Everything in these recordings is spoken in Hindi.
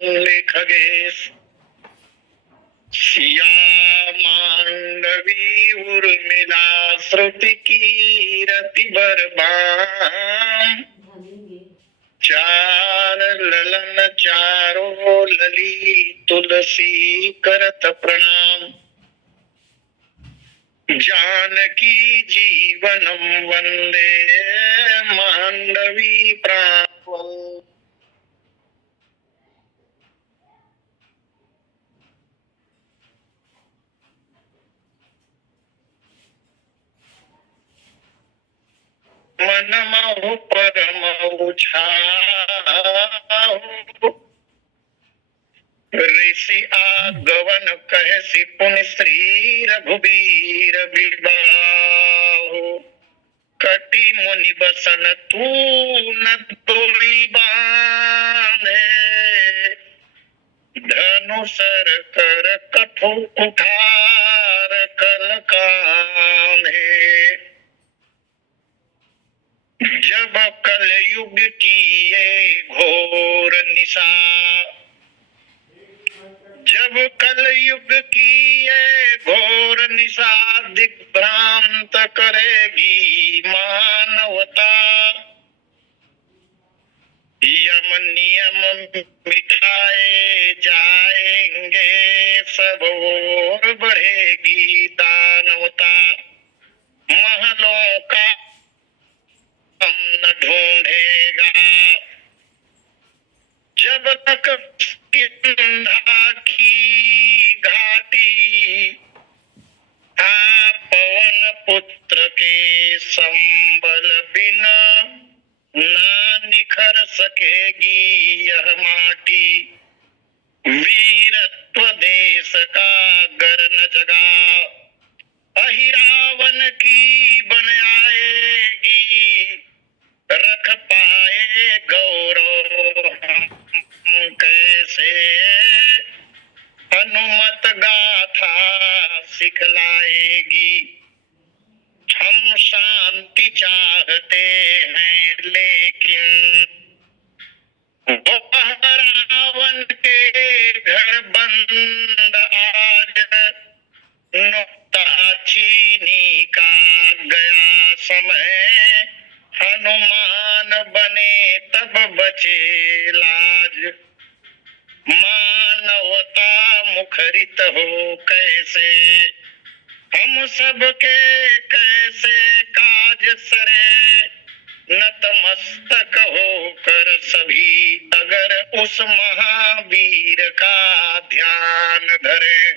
खगेश सिया मांडवी उर्मिला श्रुति कीरति बरबाम चार ललन चारो लली तुलसी करत प्रणाम जानकी जीवनम वंदे मांडवी प्रावल। मन महु परम छाहु ऋषि आगवन कहसी पुनि श्री रघुबीर विबाहु कटि मुनि बसन तू न तोड़ी बांधे धनुषर कर कठो उठार कर कांधे जब कलयुग किए घोर निशा जब कलयुग किए घोर निशा दिग्भ्रांत करेगी मानवता यम नियम मिठाए जाएंगे सब और बढ़ेगी दानवता महलों का न ढूंढेगा जब तक किंधा की घाटी पवन पुत्र के संबल बिना ना निखर सकेगी यह माटी वीरत्व देश का गर न जगा अहिरावन की बन आएगी रख पाए गौरव हम कैसे हनुमत गाथा सिखलाएगी हम शांति चाहते हैं लेकिन रावण के घर बंद आज नुक्ता चीनी का गया समय हनुमान बने तब बचे लाज मानवता मुखरित हो कैसे हम सबके कैसे काज सरे नतमस्तक होकर सभी अगर उस महावीर का ध्यान धरे।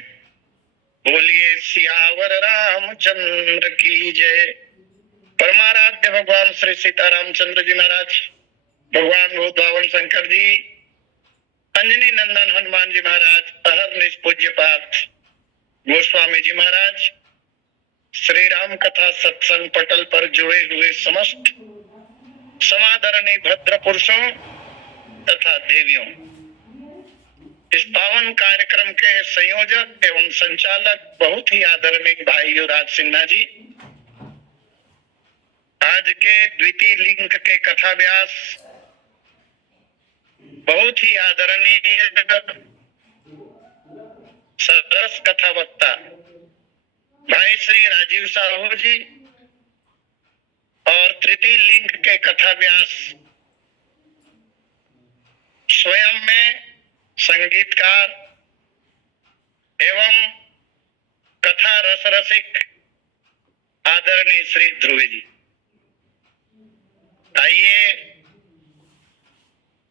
बोलिए सियावर रामचंद्र की जय। परमाराध्य भगवान श्री सीतारामचंद्र जी महाराज, भगवान भूतवावन शंकर जी, अंजनी नंदन हनुमान जी महाराज, अहरनिश पूज्य पाठ गोस्वामी जी महाराज, श्री राम कथा सत्संग पटल पर जुड़े हुए समस्त समादरणीय भद्र पुरुषों तथा देवियों, इस पावन कार्यक्रम के संयोजक एवं संचालक बहुत ही आदरणीय भाई युवराज सिन्हा जी, आज के द्वितीय लिंग के कथा व्यास बहुत ही आदरणीय सरस कथा वक्ता भाई श्री राजीव साहू जी और तृतीय लिंग के कथा व्यास स्वयं में संगीतकार एवं कथा रस रसिक आदरणीय श्री ध्रुव जी। आइए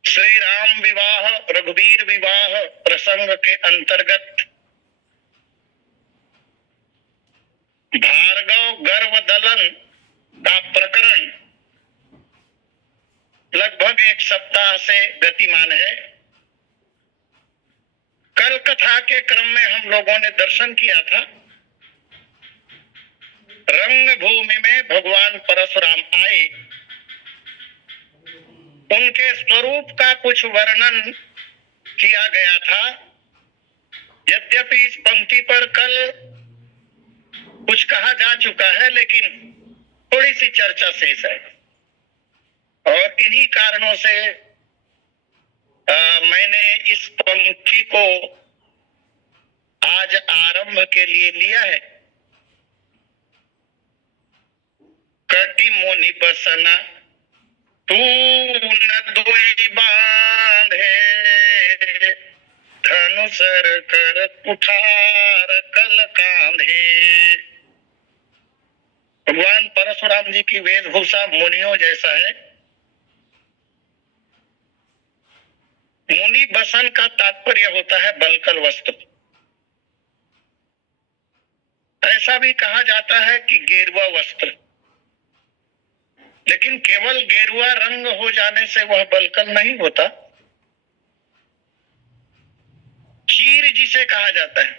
श्री राम विवाह रघुवीर विवाह प्रसंग के अंतर्गत भार्गव गर्व दलन का प्रकरण लगभग एक सप्ताह से गतिमान है। कल कथा के क्रम में हम लोगों ने दर्शन किया था रंगभूमि में भगवान परशुराम आए, उनके स्वरूप का कुछ वर्णन किया गया था। यद्यपि इस पंक्ति पर कल कुछ कहा जा चुका है, लेकिन थोड़ी सी चर्चा शेष है और इन्हीं कारणों से मैंने इस पंक्ति को आज आरंभ के लिए लिया है। कटी मुनि बसना तू न दोई बांधे, धनुसर कर कुठार कल कांधे। भगवान परशुराम जी की वेशभूषा मुनियों जैसा है। मुनि बसन का तात्पर्य होता है बलकल वस्त्र। ऐसा भी कहा जाता है कि गेरुआ वस्त्र, लेकिन केवल गेरुआ रंग हो जाने से वह बलकल नहीं होता। चीर जिसे कहा जाता है,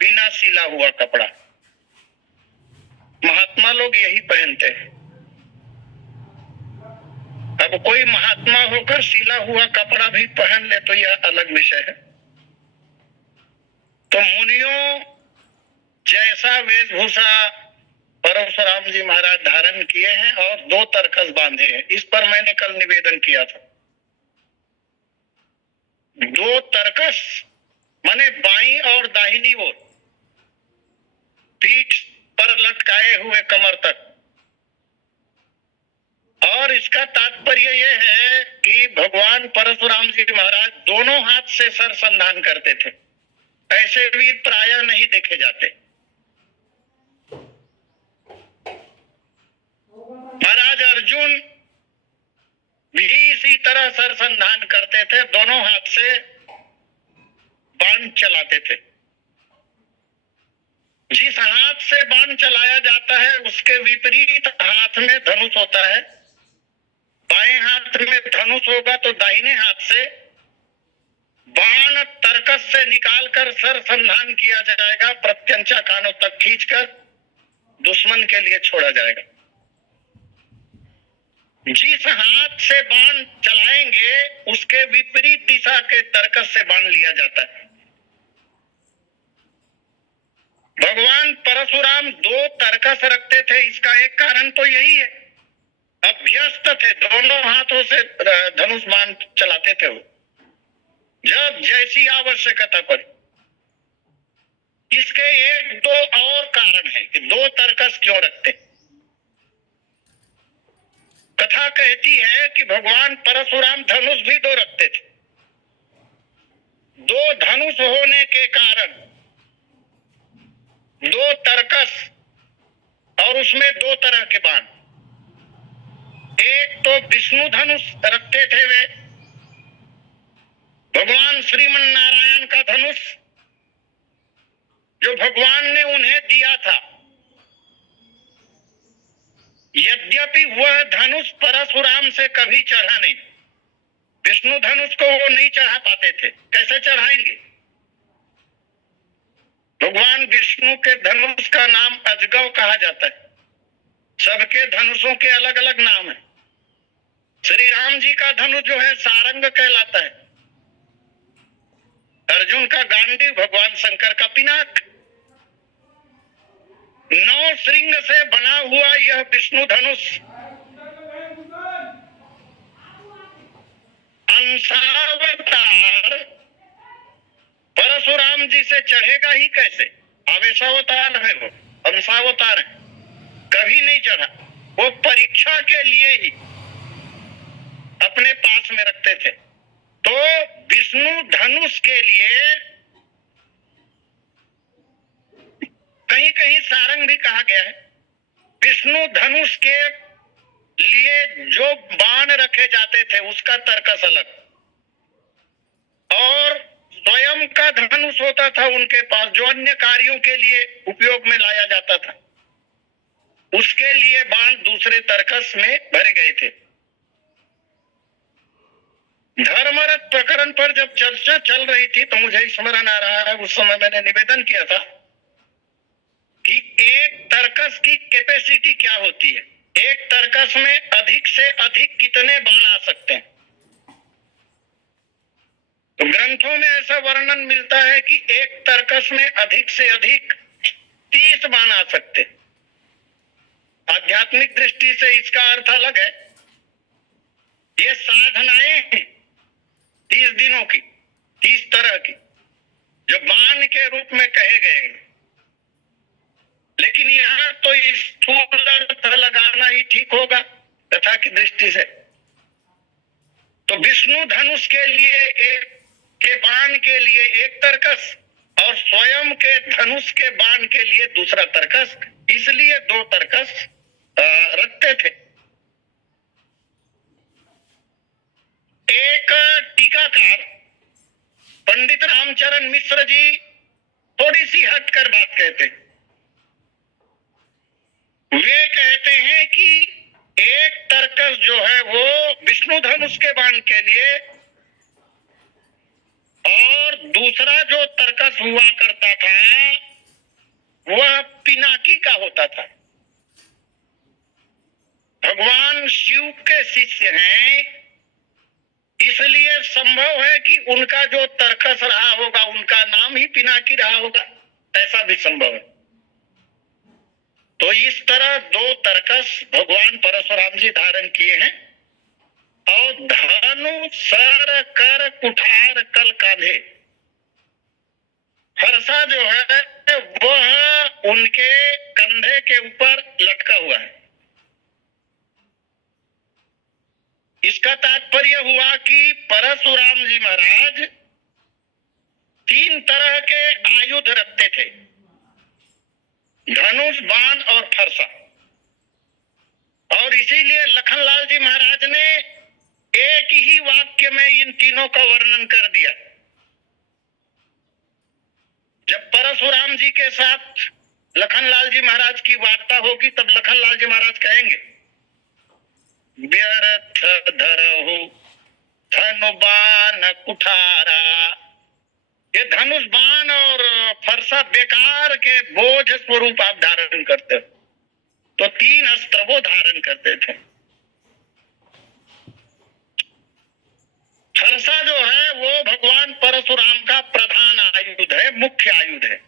बिना सिला हुआ कपड़ा, महात्मा लोग यही पहनते हैं। अब कोई महात्मा होकर सिला हुआ कपड़ा भी पहन ले तो यह अलग विषय है। तो मुनियों जैसा वेशभूषा परशुराम जी महाराज धारण किए हैं और 2 तरकस बांधे हैं। इस पर मैंने कल निवेदन किया था। 2 तरकस माने बाईं और दाहिनी ओर, पीठ पर लटकाए हुए कमर तक। और इसका तात्पर्य यह है कि भगवान परशुराम जी महाराज दोनों हाथ से सर संधान करते थे। ऐसे भी प्रायः नहीं देखे जाते। महाराज अर्जुन भी इसी तरह सर संधान करते थे, दोनों हाथ से बाण चलाते थे। जिस हाथ से बाण चलाया जाता है उसके विपरीत हाथ में धनुष होता है। बाएं हाथ में धनुष होगा तो दाहिने हाथ से बाण तरकस से निकालकर सर संधान किया जाएगा, प्रत्यंचा कानों तक खींचकर दुश्मन के लिए छोड़ा जाएगा। जिस हाथ से बाण चलाएंगे उसके विपरीत दिशा के तरकस से बाण लिया जाता है। भगवान परशुराम 2 तरकस रखते थे, इसका एक कारण तो यही है, अभ्यस्त थे, दोनों हाथों से धनुष बाण चलाते थे वो, जब जैसी आवश्यकता पड़ी। इसके 1-2 और कारण है कि 2 तरकस क्यों रखते। कथा कहती है कि भगवान परशुराम धनुष भी 2 रखते थे। 2 धनुष होने के कारण 2 तरकस और उसमें 2 तरह के बाण। एक तो विष्णु धनुष रखते थे वे, भगवान श्रीमन नारायण का धनुष जो भगवान ने उन्हें दिया था। यद्यपि वह धनुष परशुराम से कभी चढ़ा नहीं, विष्णु धनुष को वो नहीं चढ़ा पाते थे। कैसे चढ़ाएंगे? भगवान विष्णु के धनुष का नाम अजगव कहा जाता है। सबके धनुषों के अलग अलग नाम है। श्री राम जी का धनुष जो है सारंग कहलाता है, अर्जुन का गांडीव, भगवान शंकर का पिनाक। 9 श्रृंग से बना हुआ यह विष्णु धनुष अंशावतार परशुराम जी से चढ़ेगा ही कैसे? आवेशावतार है वो, अंशावतार है, कभी नहीं चढ़ा। वो परीक्षा के लिए ही अपने पास में रखते थे। तो विष्णु धनुष के लिए कहीं कहीं सारंग भी कहा गया है। विष्णु धनुष के लिए जो बाण रखे जाते थे उसका तर्कस अलग, और स्वयं का धनुष होता था उनके पास जो अन्य कार्यों के लिए उपयोग में लाया जाता था, उसके लिए बाण दूसरे तर्कस में भरे गए थे। धर्मरथ प्रकरण पर जब चर्चा चल रही थी तो मुझे स्मरण आ रहा है, उस समय मैंने निवेदन किया था कि एक तर्कस की कैपेसिटी क्या होती है, एक तर्कस में अधिक से अधिक कितने बाण आ सकते हैं। तो ग्रंथों में ऐसा वर्णन मिलता है कि एक तर्कस में अधिक से अधिक 30 बाण आ सकते। आध्यात्मिक दृष्टि से इसका अर्थ अलग है। ये साधनाएं 30 तीनों की, 30 तरह की, जो बाण के रूप में कहे गए हैं। लेकिन यहाँ तो स्थूल अर्थ लगाना ही ठीक होगा कथा की दृष्टि से। तो विष्णु धनुष के लिए एक के बाण के लिए एक तर्कस और स्वयं के धनुष के बाण के लिए दूसरा तर्कस, इसलिए 2 तर्कस रखते थे। एक टीकाकार पंडित रामचरण मिश्र जी थोड़ी सी हटकर बात कहते, वे कहते हैं कि एक तर्कस जो है वो विष्णु धनुष के बाण के लिए और दूसरा जो तर्कस हुआ करता था वह पिनाकी का होता था। भगवान शिव के शिष्य हैं, इसलिए संभव है कि उनका जो तर्कस रहा होगा उनका नाम ही पिनाकी रहा होगा, ऐसा भी संभव है। तो इस तरह 2 तर्कस भगवान परशुराम जी धारण किए हैं। और धनु सर कर कुठार कल कांधे, फरसा जो है वह उनके कंधे के ऊपर लटका हुआ है। इसका तात्पर्य हुआ कि परशुराम जी महाराज 3 तरह के आयुध रखते थे, धनुष, बाण और फरसा। और इसीलिए लखनलाल जी महाराज ने एक ही वाक्य में इन तीनों का वर्णन कर दिया। जब परशुराम जी के साथ लखनलाल जी महाराज की वार्ता होगी तब लखनलाल जी महाराज कहेंगे, व्यर्थ धरहु धनु बाण कुठारा, ये धनुष, बाण और फरसा बेकार के बोझ स्वरूप आप धारण करते हो। तो 3 अस्त्र वो धारण करते थे। फरसा जो है वो भगवान परशुराम का प्रधान आयुध है, मुख्य आयुध है।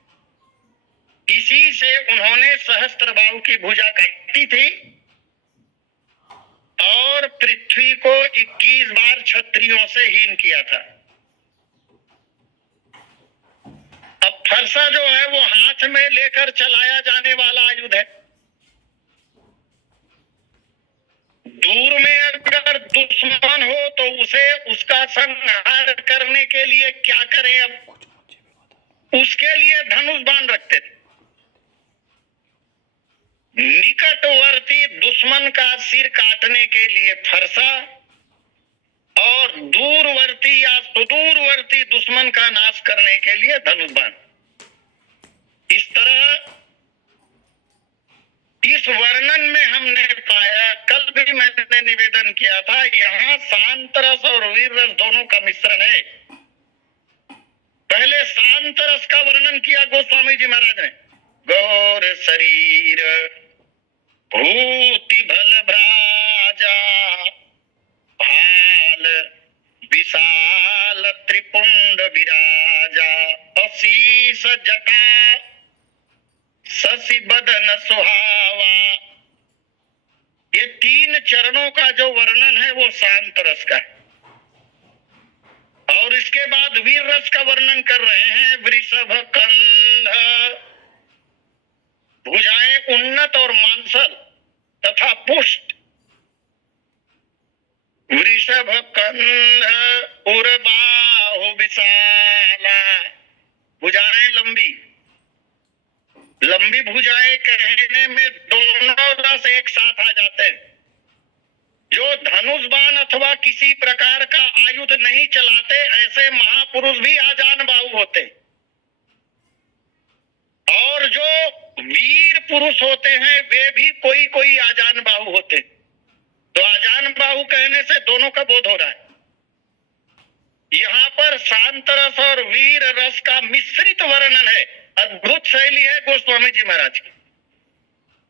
इसी से उन्होंने सहस्त्रबाहु की भुजा काटी थी और पृथ्वी को 21 बार क्षत्रियों से हीन किया था। अब फरसा जो है वो हाथ में लेकर चलाया जाने वाला आयुध है। दूर में अगर दुश्मन हो तो उसे उसका संहार करने के लिए क्या करें, अब उसके लिए धनुष बाण रखते थे। निकटवर्ती दुश्मन का सिर काटने के लिए फरसा और दूरवर्ती या सुदूरवर्ती दुश्मन का नाश करने के लिए धनुष बाण। इस तरह इस वर्णन में हमने पाया, कल भी मैंने निवेदन किया था, यहाँ शांत रस और वीर रस दोनों का मिश्रण है। पहले शांत रस का वर्णन किया गोस्वामी जी महाराज ने, गौर शरीर भूति भल भ्राजा भाल विशाल त्रिपुंड विराजा अशीष जटा शशि बदन सुहावा। ये 3 चरणों का जो वर्णन है वो शांत रस का है। और इसके बाद वीर रस का वर्णन कर रहे हैं। वृषभ कंध, भुजाएं उन्नत और मांसल तथा पुष्ट। वृषभ कंध उर्बाहु विशाला, भुजाएं लंबी। लंबी भुजाएं कहने में दोनों रस एक साथ आ जाते हैं। जो धनुष बाण अथवा किसी प्रकार का आयुध नहीं चलाते ऐसे महापुरुष भी आजान बाहु होते, और जो वीर पुरुष होते हैं वे भी कोई कोई आजान बाहु होते। तो आजान बाहु कहने से दोनों का बोध हो रहा है। यहाँ पर शांत रस और वीर रस का मिश्रित वर्णन है। अद्भुत शैली है गोस्वामी जी महाराज की।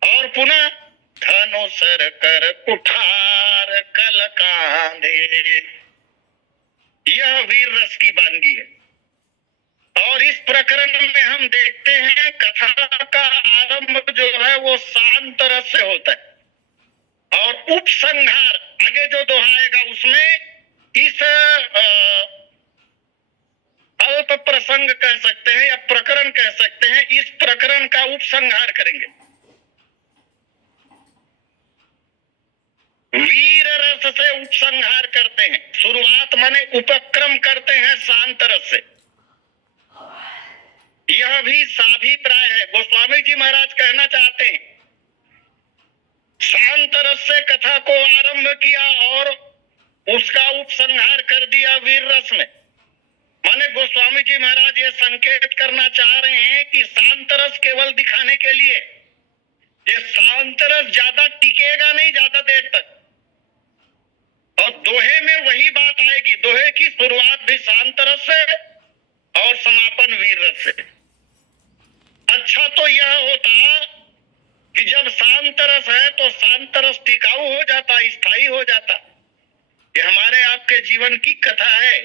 और पुनः धनु सर कर कुठार कल कांधे, यह वीर रस की वानगी है। और इस प्रकरण में हम देखते हैं कथा का आरंभ जो है वो शांत रस से होता है और उपसंहार आगे जो दोहाएगा उसमें इस प्रसंग कह सकते हैं या प्रकरण कह सकते हैं, इस प्रकरण का उपसंहार करेंगे। वीर रस से उपसंहार करते हैं, शुरुआत माने उपक्रम करते हैं शांत रस से। यह भी साभिप्राय है। गोस्वामी जी महाराज कहना चाहते हैं शांत रस से कथा को आरंभ किया और उसका उपसंहार कर दिया वीर रस में। माने गोस्वामी जी महाराज ये संकेत करना चाह रहे हैं कि शांत रस केवल दिखाने के लिए, ये शांत रस ज्यादा टिकेगा नहीं ज्यादा देर तक, और दोहे में वही बात आएगी। दोहे की शुरुआत भी शांत रस से और समापन वीर रस से। अच्छा तो यह होता कि जब शांत रस है तो शांत रस टिकाऊ हो जाता, स्थायी हो जाता। ये हमारे आपके जीवन की कथा है।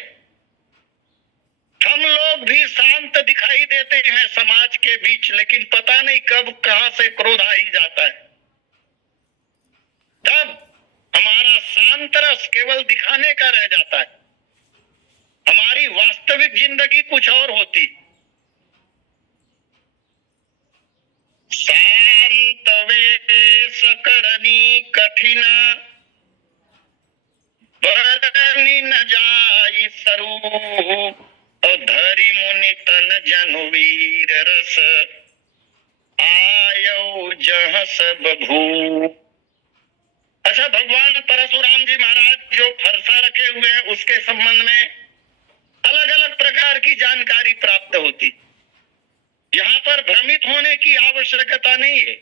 हम लोग भी शांत दिखाई देते हैं समाज के बीच, लेकिन पता नहीं कब कहां से क्रोध आ ही जाता है। तब हमारा शांत रस केवल दिखाने का रह जाता है, हमारी वास्तविक जिंदगी कुछ और होती। शांत वेश करनी कठिन, बरनी न जाई स्वरूप, और धरि मुनि तन जनु वीर रस, आयो जह सब भू। अच्छा, भगवान परशुराम जी महाराज जो फरसा रखे हुए हैं उसके संबंध में अलग अलग प्रकार की जानकारी प्राप्त होती। यहाँ पर भ्रमित होने की आवश्यकता नहीं है।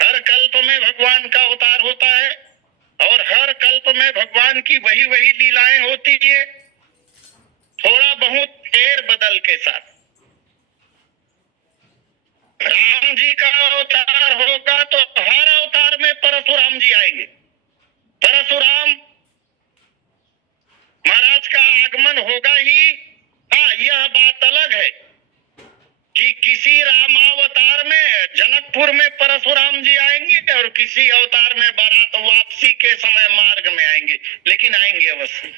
हर कल्प में भगवान का अवतार होता है और हर कल्प में भगवान की वही वही लीलाएं होती है, थोड़ा बहुत फेर बदल के साथ। राम जी का अवतार होगा तो हर अवतार में परशुराम जी आएंगे। परशुराम महाराज का आगमन होगा ही। हाँ, यह बात अलग है कि किसी रामावतार में जनकपुर में परशुराम जी आएंगे और किसी अवतार में बारात वापसी के समय मार्ग में आएंगे, लेकिन आएंगे अवश्य।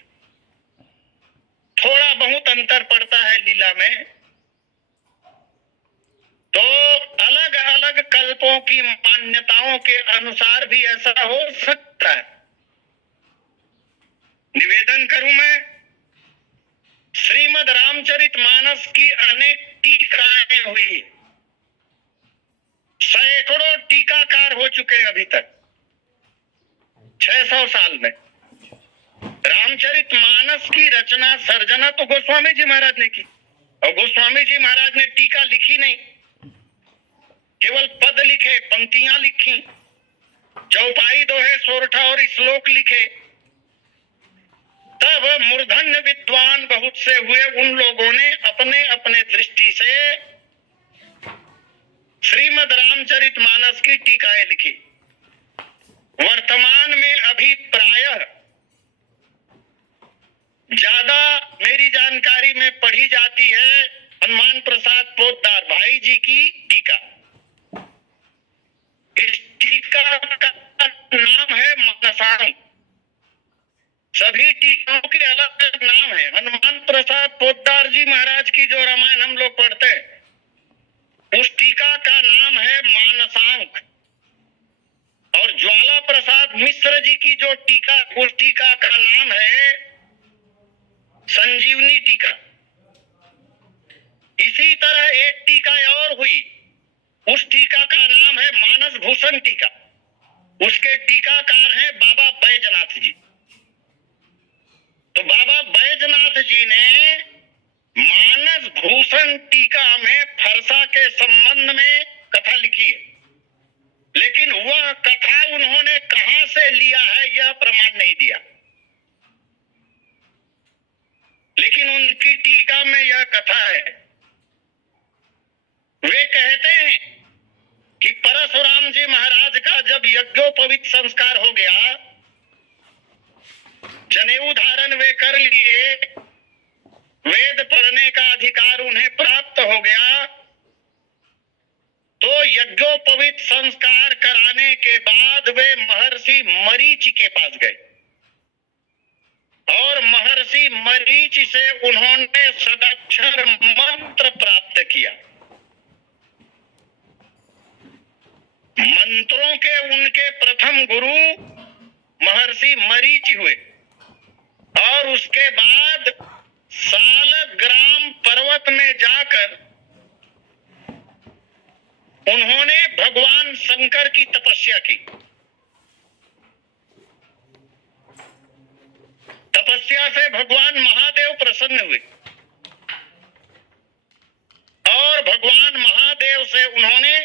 थोड़ा बहुत अंतर पड़ता है लीला में। तो अलग अलग कल्पों की मान्यताओं के अनुसार भी ऐसा हो सकता है। निवेदन करूं मैं, श्रीमद् रामचरितमानस की अनेक टीकाएं हुई, सैकड़ों टीकाकार हो चुके अभी तक 600 साल में। रामचरितमानस की रचना सर्जना तो गोस्वामी जी महाराज ने की, और गोस्वामी जी महाराज ने टीका लिखी नहीं, केवल पद लिखे, पंक्तियां लिखी, चौपाई दोहे सोरठा और श्लोक लिखे। तब मूर्धन्य विद्वान बहुत से हुए, उन लोगों ने अपने अपने दृष्टि से श्रीमद् रामचरितमानस की टीकाएं लिखी। वर्तमान में अभी प्रायः ज्यादा मेरी जानकारी में पढ़ी जाती है हनुमान प्रसाद पोद्दार भाई जी की टीका। इस टीका का नाम है मानसांग। सभी टीकाओं के अलग अलग नाम है। हनुमान प्रसाद पोद्दार जी महाराज की जो रामायण हम लोग पढ़ते हैं, उस टीका का नाम है मानसांक। और ज्वाला प्रसाद मिश्र जी की जो टीका, उस टीका का नाम है संजीवनी टीका। इसी तरह एक टीका और हुई, उस टीका का नाम है मानस भूषण टीका। उसके टीकाकार हैं बाबा बैजनाथ जी। तो बाबा बैजनाथ जी ने मानस भूषण टीका में फरसा के संबंध में कथा लिखी है, लेकिन वह कथा उन्होंने कहां से लिया है यह प्रमाण नहीं दिया। लेकिन उनकी टीका में यह कथा है। वे कहते हैं कि परशुराम जी महाराज का जब यज्ञोपवीत संस्कार हो गया, जनेऊ धारण वे कर लिए, वेद पढ़ने का अधिकार उन्हें प्राप्त हो गया, तो यज्ञोपवीत संस्कार कराने के बाद वे महर्षि मरीच के पास गए और महर्षि मरीच से उन्होंने सदक्ष अक्षर मंत्र प्राप्त किया। मंत्रों के उनके प्रथम गुरु महर्षि मरीचि हुए और उसके बाद सालग्राम पर्वत में जाकर उन्होंने भगवान शंकर की तपस्या की। तपस्या से भगवान महादेव प्रसन्न हुए और भगवान महादेव से उन्होंने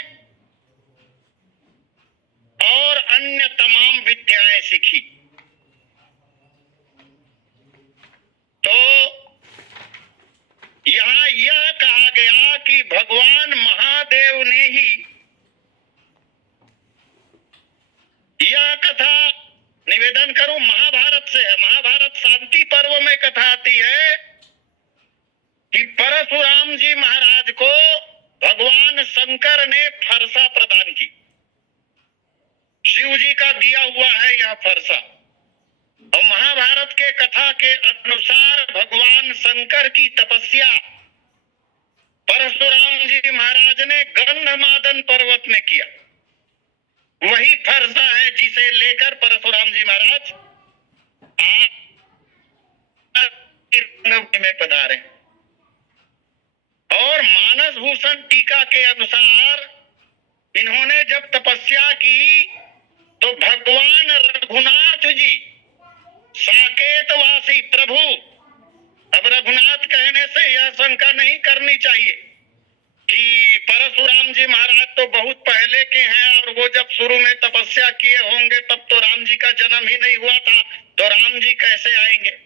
और अन्य तमाम विद्याएं सीखी। तो यहां यह कहा गया कि भगवान महादेव ने ही यह कथा निवेदन करूं, महाभारत से है। महाभारत शांति पर्व में कथा आती है कि परशुराम जी महाराज को भगवान शंकर ने फरसा प्रदान की। शिव जी का दिया हुआ है यह फरसा। और महाभारत के कथा के अनुसार भगवान शंकर की तपस्या परशुराम जी महाराज ने गंधमादन पर्वत में किया। वही फरसा है जिसे लेकर परशुराम जी महाराज में पधारे। और मानस भूषण टीका के अनुसार इन्होंने जब तपस्या की तो भगवान रघुनाथ जी साकेतवासी प्रभु, अब रघुनाथ कहने से यह शंका नहीं करनी चाहिए कि परशुराम जी महाराज तो बहुत पहले के हैं और वो जब शुरू में तपस्या किए होंगे तब तो राम जी का जन्म ही नहीं हुआ था, तो राम जी कैसे आएंगे।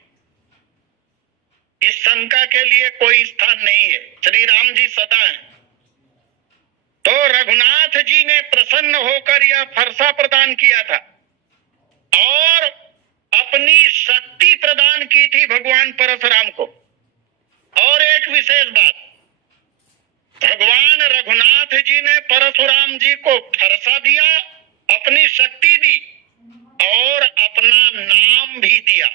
इस शंका के लिए कोई स्थान नहीं है, श्री राम जी सदा हैं। तो रघुनाथ जी ने प्रसन्न होकर यह फरसा प्रदान किया था और अपनी शक्ति प्रदान की थी भगवान परशुराम को। और एक विशेष बात, भगवान रघुनाथ जी ने परशुराम जी को फरसा दिया, अपनी शक्ति दी और अपना नाम भी दिया।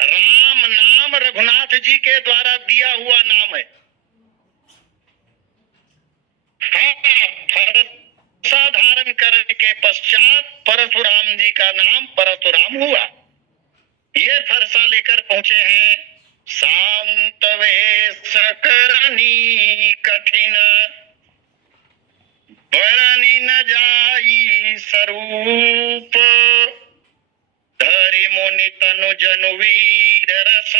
राम नाम रघुनाथ जी के द्वारा दिया हुआ नाम है। फरसा धारण करने के पश्चात परशुराम जी का नाम परशुराम हुआ। ये फरसा लेकर पहुंचे हैं। शांत वेश करनी कठिन, बरनी न जाई स्वरूप, धरि मुनि तनु जनु वीर रस,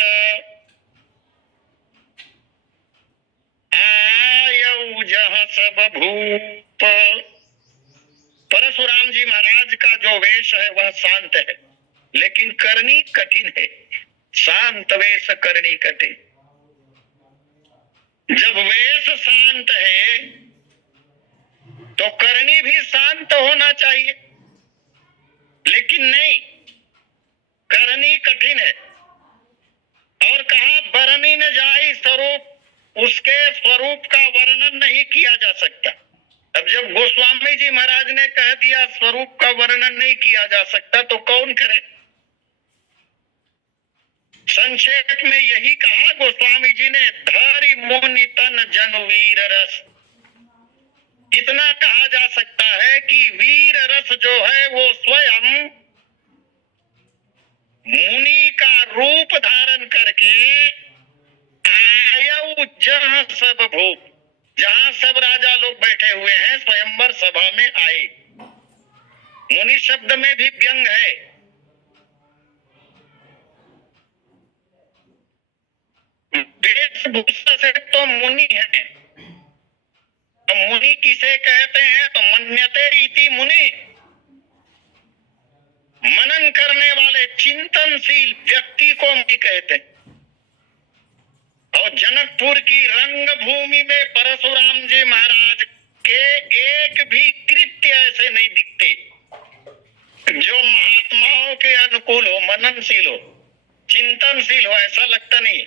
आयऊ जहाँ सब भूप। परशुराम जी महाराज का जो वेश है वह शांत है, लेकिन करनी कठिन है। शांत वेश करनी कठिन। जब वेश शांत है तो करनी भी शांत होना चाहिए, लेकिन नहीं, करनी कठिन है। और कहा बरनी न जाई स्वरूप, उसके स्वरूप का वर्णन नहीं किया जा सकता। अब जब गोस्वामी जी महाराज ने कह दिया स्वरूप का वर्णन नहीं किया जा सकता तो कौन करे। संक्षेप में यही कहा गोस्वामी जी ने, धरि मुनि तन जन वीर रस। इतना कहा जा सकता है कि वीर रस जो है वो स्वयं मुनि का रूप धारण करके आयऊ जहाँ सब भूप, जहाँ सब राजा लोग बैठे हुए हैं स्वयंवर सभा में आए। मुनि शब्द में भी व्यंग है। वेशभूषा से तो मुनि है। तो मुनि किसे कहते हैं तो मन्यते इति मुनि, मनन करने वाले चिंतनशील व्यक्ति को मुनि कहते हैं। और जनकपुर की रंगभूमि में परशुराम जी महाराज के एक भी कृत्य ऐसे नहीं दिखते जो महात्माओं के अनुकूल हो, मननशील हो, चिंतनशील हो, ऐसा लगता नहीं।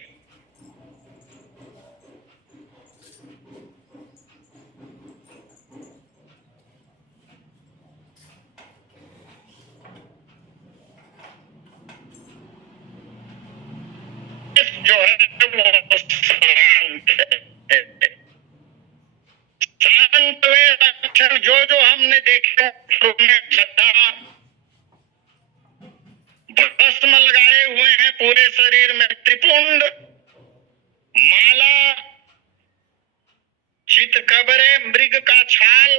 जो जो है वो शांत है। शांत वे लक्षण जो जो हमने देखे, छठा भस्म लगाए हुए हैं पूरे शरीर में, त्रिपुंड, माला, चितकबरे, मृग का छाल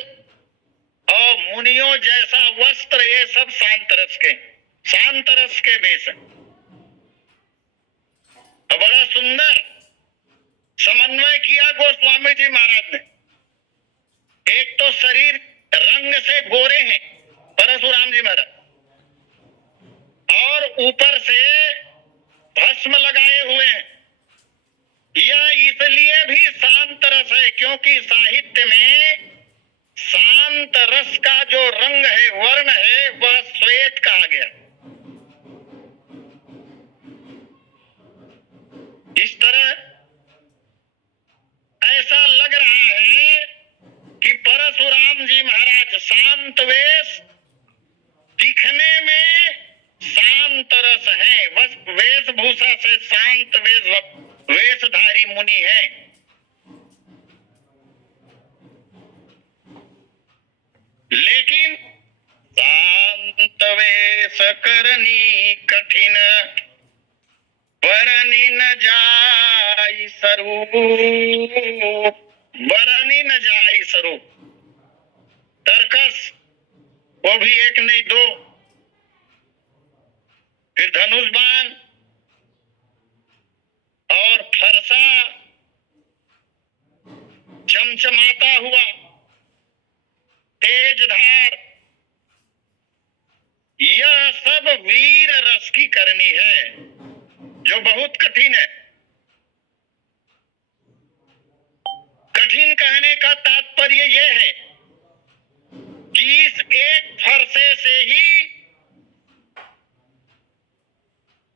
और मुनियों जैसा वस्त्र, ये सब शांत रस के वेश है। बड़ा सुंदर समन्वय किया गोस्वामी जी महाराज ने। एक तो शरीर रंग से गोरे हैं परशुराम जी महाराज, और ऊपर से भस्म लगाए हुए हैं। यह इसलिए भी शांत रस है क्योंकि साहित्य में शांत रस का जो रंग है, वर्ण है, वह श्वेत कहा गया। इस तरह ऐसा लग रहा है कि परशुराम जी महाराज शांत वेश, दिखने में शांत रस है, वेशभूषा से शांत वेशधारी मुनि है। लेकिन शांत वेश करनी कठिन, बरनी न जाई स्वरूप, बरनी न जाई स्वरूप। तर्कस वो भी एक नहीं दो, फिर धनुष बाण और फरसा चमचमाता हुआ, तेज धार, यह सब वीर रस की करनी है जो बहुत कठिन है। कठिन कहने का तात्पर्य यह है कि इस एक फरसे से ही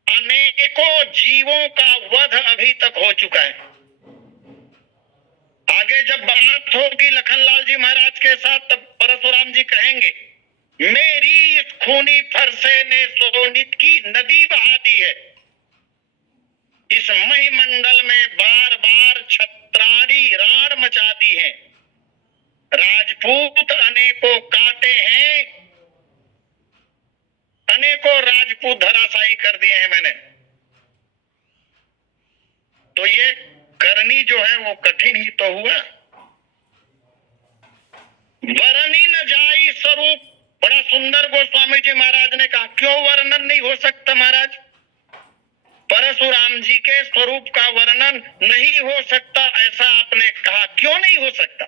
अनेकों जीवों का वध अभी तक हो चुका है। आगे जब बात होगी लखनलाल जी महाराज के साथ, तब परशुराम जी कहेंगे, मेरी इस खूनी फरसे ने सोनित की नदी बहा दी है। इस महिमंडल में बार बार छत्रारी रार मचा दी है, राजपूत अनेकों काटे हैं, अनेकों राजपूत धराशायी कर दिए हैं मैंने। तो ये करनी जो है वो कठिन ही तो हुआ। वर्णि न जाई स्वरूप, बड़ा सुंदर गोस्वामी जी महाराज ने कहा। क्यों वर्णन नहीं हो सकता महाराज? परशुराम जी के स्वरूप का वर्णन नहीं हो सकता ऐसा आपने कहा, क्यों नहीं हो सकता?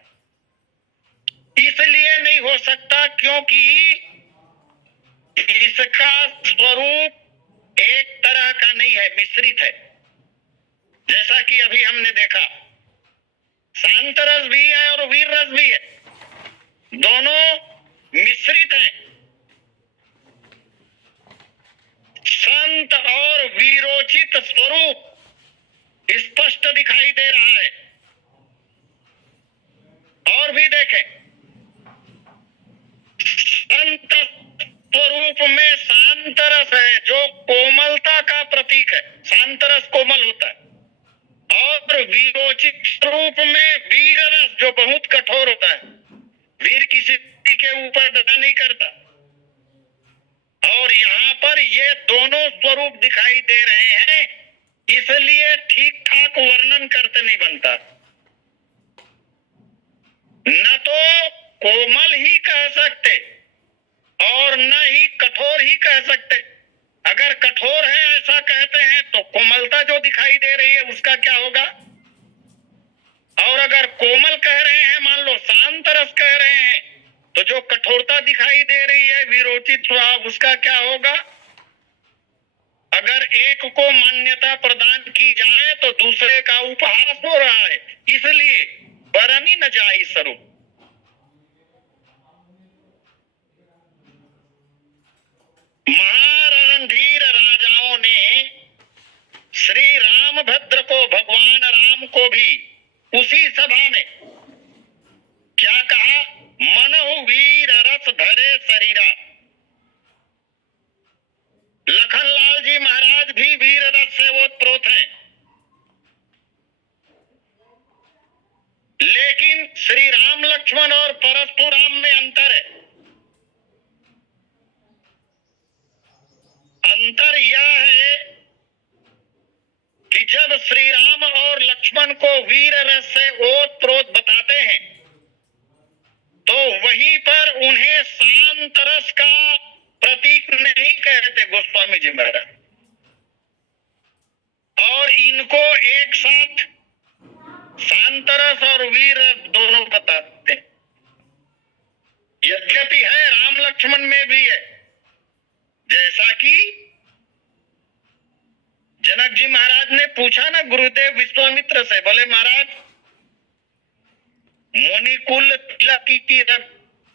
इसलिए नहीं हो सकता क्योंकि इसका स्वरूप एक तरह का नहीं है, मिश्रित है। जैसा कि अभी हमने देखा, शांत रस भी है और वीर रस भी है, दोनों मिश्रित हैं। संत और वीरोचित स्वरूप स्पष्ट दिखाई दे रहा है। और भी देखें, संत स्वरूप में शांत रस है जो कोमलता का प्रतीक है, शांत रस कोमल होता है। और वीरोचित स्वरूप में वीर रस जो बहुत कठोर होता है, वीर किसी के ऊपर दया नहीं करता। और यहाँ पर ये दोनों स्वरूप दिखाई दे रहे हैं, इसलिए ठीक ठाक वर्णन करते नहीं बनता। न तो कोमल ही कह सकते और न ही कठोर ही कह सकते। अगर कठोर है ऐसा कहते हैं तो कोमलता जो दिखाई दे रही है उसका क्या होगा? और अगर कोमल कह रहे हैं, मान लो शांत रस कह रहे हैं, तो जो कठोरता दिखाई दे रही है विरोचित स्वभाव, उसका क्या होगा? अगर एक को मान्यता प्रदान की जाए तो दूसरे का उपहास हो रहा है, इसलिए बरनी न जाई स्वरूप। महारणधीर राजाओं ने श्री रामभद्र को, भगवान राम को भी उसी सभा में क्या कहा? मनहु वीर रस धरे शरीरा। लखनलाल जी महाराज भी वीर रस से ओतप्रोत हैं। लेकिन श्री राम लक्ष्मण और परशुराम में अंतर है। अंतर यह है कि जब श्री राम और लक्ष्मण को वीर रस से ओत प्रोत बताते हैं तो वहीं पर उन्हें शांत रस का प्रतीक नहीं कहते गोस्वामी जी महाराज, और इनको एक साथ शांत रस और वीर रस दोनों बताते हैं। यद्यपि है राम लक्ष्मण में भी है, जैसा कि जनक जी महाराज ने पूछा ना गुरुदेव विश्वामित्र से, बोले महाराज मुनिकुल तिलक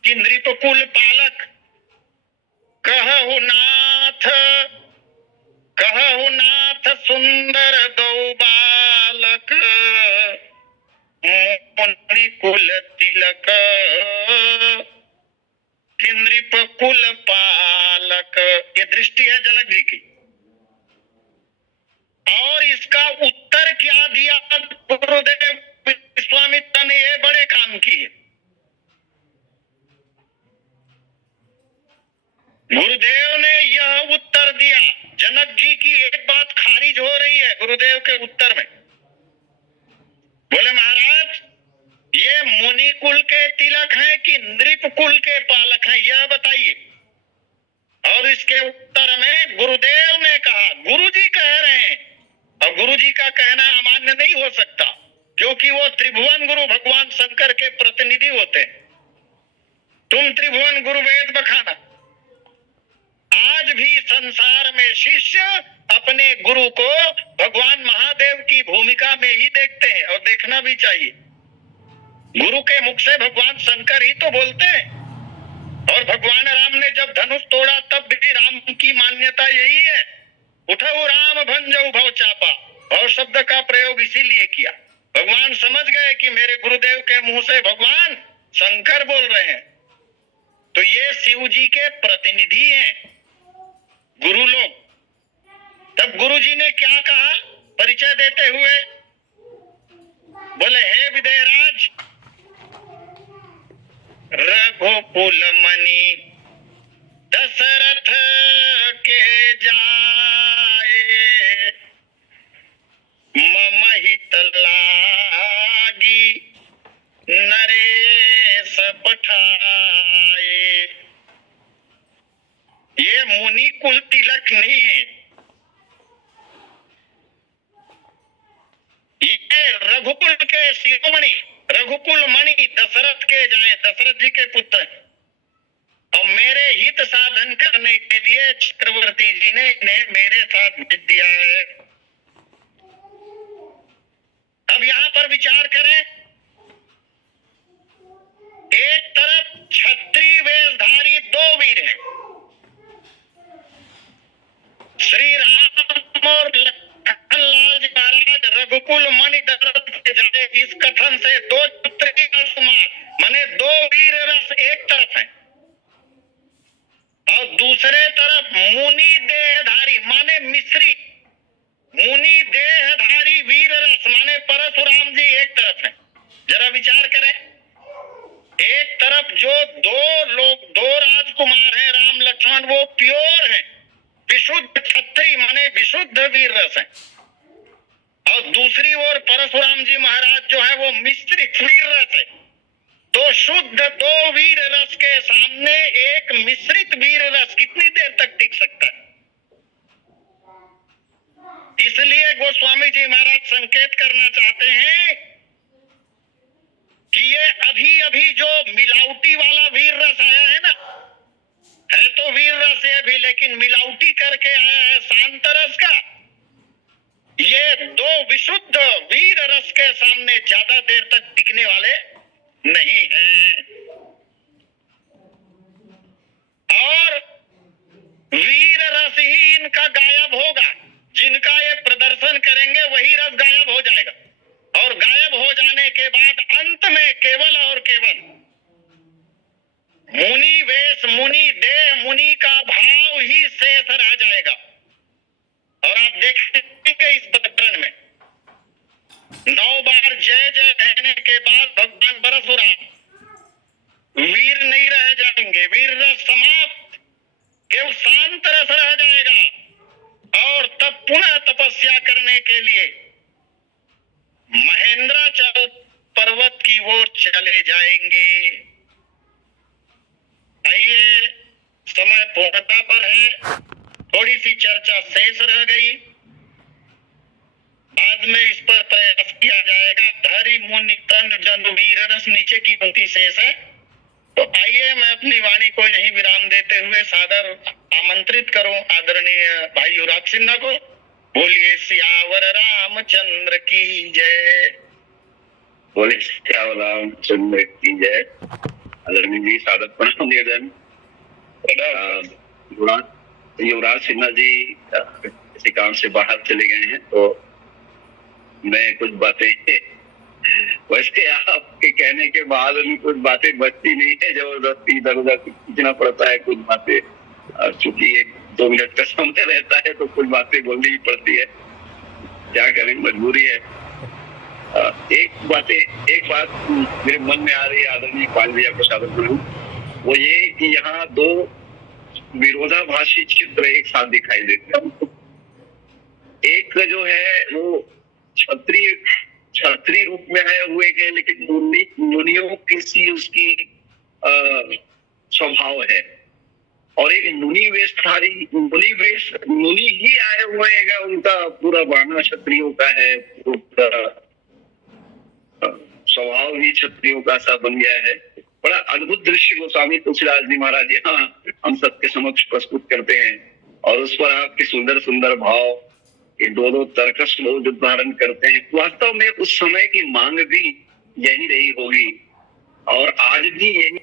की नृपकुल पालक कहु नाथ सुंदर दो बालक मुनिकुल तिलक कि नृपकुल पालक। ये दृष्टि है जनक जी की। और इसका उत्तर क्या दिया गुरुदेव विश्वामित्र ने, ये बड़े काम किए। गुरुदेव ने यह उत्तर दिया, जनक जी की एक बात खारिज हो रही है गुरुदेव के उत्तर में। बोले महाराज ये मुनि कुल के तिलक हैं कि नृप कुल के पालक हैं, यह बताइए। और इसके उत्तर में गुरुदेव ने कहा, गुरुजी कह रहे हैं, और गुरुजी का कहना अमान्य नहीं हो सकता क्योंकि वो त्रिभुवन गुरु भगवान शंकर के प्रतिनिधि होते हैं। तुम त्रिभुवन गुरु वेद बखाना। आज भी संसार में शिष्य अपने गुरु को भगवान महादेव की भूमिका में ही देखते हैं, और देखना भी चाहिए। गुरु के मुख से भगवान शंकर ही तो बोलते हैं, और भगवान राम ने जब धनुष तोड़ा तब भी राम की मान्यता यही है, उठो राम भंजऊ भव चापा। भव शब्द का प्रयोग इसीलिए किया, भगवान समझ गए कि मेरे गुरुदेव के मुंह से भगवान शंकर बोल रहे हैं। तो ये शिव जी के प्रतिनिधि हैं गुरु लोग। तब गुरु जी ने क्या कहा परिचय देते हुए, बोले हे विदयराज रघुकुल मणि दशरथ के जाए मम हित लागी नरेश पठाए। ये मुनि कुल तिलक नहीं है, ये रघुकुल के शिरोमणि रघुकुल मणि दशरथ के जाए, दशरथ जी के पुत्र, और मेरे हित साधन करने के लिए चक्रवर्ती जी ने इन्हें मेरे साथ भेज दिया है। अब यहाँ पर विचार करें, एक तरफ क्षत्रिय वेशधारी दो वीर हैं, श्री राम और लखनलाल जी महाराज रघुकुल मणि दशरथ के जाए, इस कथन से दो क्षत्रिय कुमार माने दो वीर रस एक तरफ है, और दूसरे तरफ मुनि देहधारी माने मिश्रित मुनि देहधारी वीर रस माने परशुराम जी एक तरफ है। जरा विचार करें, एक तरफ जो दो राजकुमार हैं राम लक्ष्मण, वो प्योर हैं, विशुद्ध क्षत्रिय माने विशुद्ध वीर रस है, और दूसरी ओर परशुराम जी महाराज जो है वो मिश्रित वीर रस है। तो शुद्ध दो वीर रस के सामने एक मिश्रित वीर रस कितनी देर तक टिक सकता है? इसलिए गोस्वामी जी महाराज संकेत करना चाहते हैं कि ये अभी अभी जो मिलावटी वाला वीर रस आया है ना, है तो वीर रस है भी, लेकिन मिलावटी करके आया है शांत रस का। ये दो विशुद्ध वीर रस के सामने ज्यादा देर तक टिकने वाले नहीं है। और वीर रस ही इनका गायब होगा, जिनका ये प्रदर्शन करेंगे वही रस गायब हो जाएगा, और गायब हो जाने के बाद अंत में केवल और केवल मुनि वेश मुनि देह मुनि का भाव ही शेष रह जाएगा। और आप देखेंगे इस प्रकरण में 9 बार जय जय कहने के के बाद भगवान परशुराम वीर नहीं रह जाएंगे, वीर रस समाप्त, केवल शांत रस रह जाएगा और तब पुनः तपस्या करने के लिए महेंद्राचल पर्वत की ओर चले जाएंगे। आइए, समय पूर्णता पर है, थोड़ी सी चर्चा शेष रह गई, बाद में इस पर प्रयास किया जाएगा। धरि मुनि तन जन वीर रस, नीचे की पंक्ति शेष है। तो आइए, मैं अपनी वाणी को यहीं विराम देते हुए सादर आमंत्रित करूं आदरणीय भाई युवराज सिन्हा को। बोलिए सियावर रामचंद्र की जय। बोले सियावर रामचंद्र की जय। आदरणीय जी सादर प्रणाम निवेदन। युवराज सिन्हा जी किसी काम से बाहर चले गए हैं, तो मैं कुछ बातें, वैसे आपके कहने के बाद कुछ बातें बचती नहीं है, जबरदस्ती इधर उधर खींचना पड़ता है कुछ बातें, चूंकि 1-2 मिनट का समय रहता है तो कुछ बातें बोलनी ही पड़ती है, क्या करें, मजबूरी है। एक बात मेरे मन में आ रही है आदरणीय पाल भैया को सादर करूं, वो ये कि यहाँ 2 विरोधाभासी चित्र एक साथ दिखाई देते हैं। एक जो है वो क्षत्रिय रूप में आए हुए हैं, लेकिन मुनियों किसी उसकी स्वभाव है, और एक मुनि ही आए हुए हैं, उनका पूरा बाना क्षत्रियों का है, पूरा स्वभाव ही क्षत्रियों का सा बन गया है। बड़ा अद्भुत दृश्य गोस्वामी तुलसीदास जी महाराज यहाँ हम सबके समक्ष प्रस्तुत करते हैं, और उस पर आपके सुंदर सुंदर भाव, ये 2 तर्कश लोग उदाहरण करते हैं। वास्तव में उस समय की मांग भी यही रही होगी, और आज भी यही